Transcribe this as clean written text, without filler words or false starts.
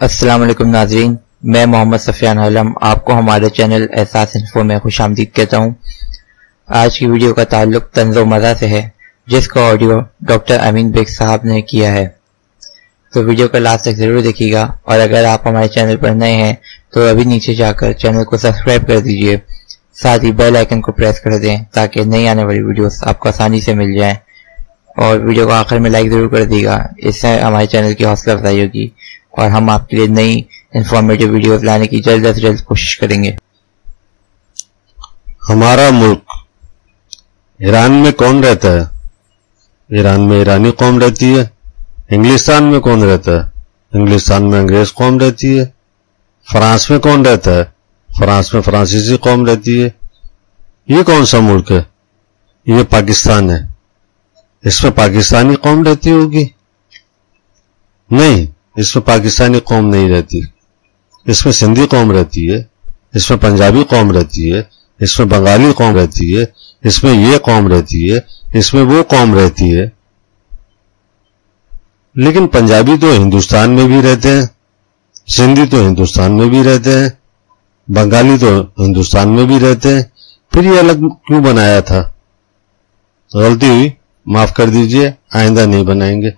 अस्सलाम वालेकुम नाजरीन, मैं मोहम्मद सफियान आलम आपको हमारे चैनल एहसास इन्फो में खुशामदीद कहता हूँ। आज की वीडियो का ताल्लुक तंज़ो मज़ा से है, जिसका ऑडियो डॉक्टर अमीन बेग साहब ने किया है। तो वीडियो को लास्ट तक ज़रूर देखिएगा, और अगर आप हमारे चैनल पर नए हैं तो अभी नीचे जाकर चैनल को सब्सक्राइब कर दीजिए, साथ ही बेल आइकन को प्रेस कर दें ताकि नई आने वाली वीडियोस आपको आसानी से मिल जाएं। और वीडियो को आखिर में लाइक ज़रूर कर दीजिएगा, इससे हमारे चैनल की हौसला अफजाई होगी और हम आपके लिए नई इंफॉर्मेटिव वीडियोस लाने की जल्द से जल्द कोशिश करेंगे। हमारा मुल्क ईरान में कौन रहता है? ईरान में ईरानी कौम रहती है। इंग्लिस्तान में कौन रहता है? इंग्लिस्तान में अंग्रेज कौम रहती है। फ्रांस में कौन रहता है? फ्रांस में फ्रांसीसी कौम रहती है। ये कौन सा मुल्क है? ये पाकिस्तान है। इसमें पाकिस्तानी कौम रहती होगी? नहीं, इसमें पाकिस्तानी कौम नहीं रहती। इसमें सिंधी कौम रहती है, इसमें पंजाबी कौम रहती है, इसमें बंगाली कौम रहती है, इसमें ये कौम रहती है, इसमें वो कौम रहती है। लेकिन पंजाबी तो हिंदुस्तान में भी रहते हैं, सिंधी तो हिंदुस्तान में भी रहते हैं, बंगाली तो हिंदुस्तान में भी रहते हैं। फिर ये अलग क्यों बनाया था? गलती हुई, माफ कर दीजिए, आइंदा नहीं बनाएंगे।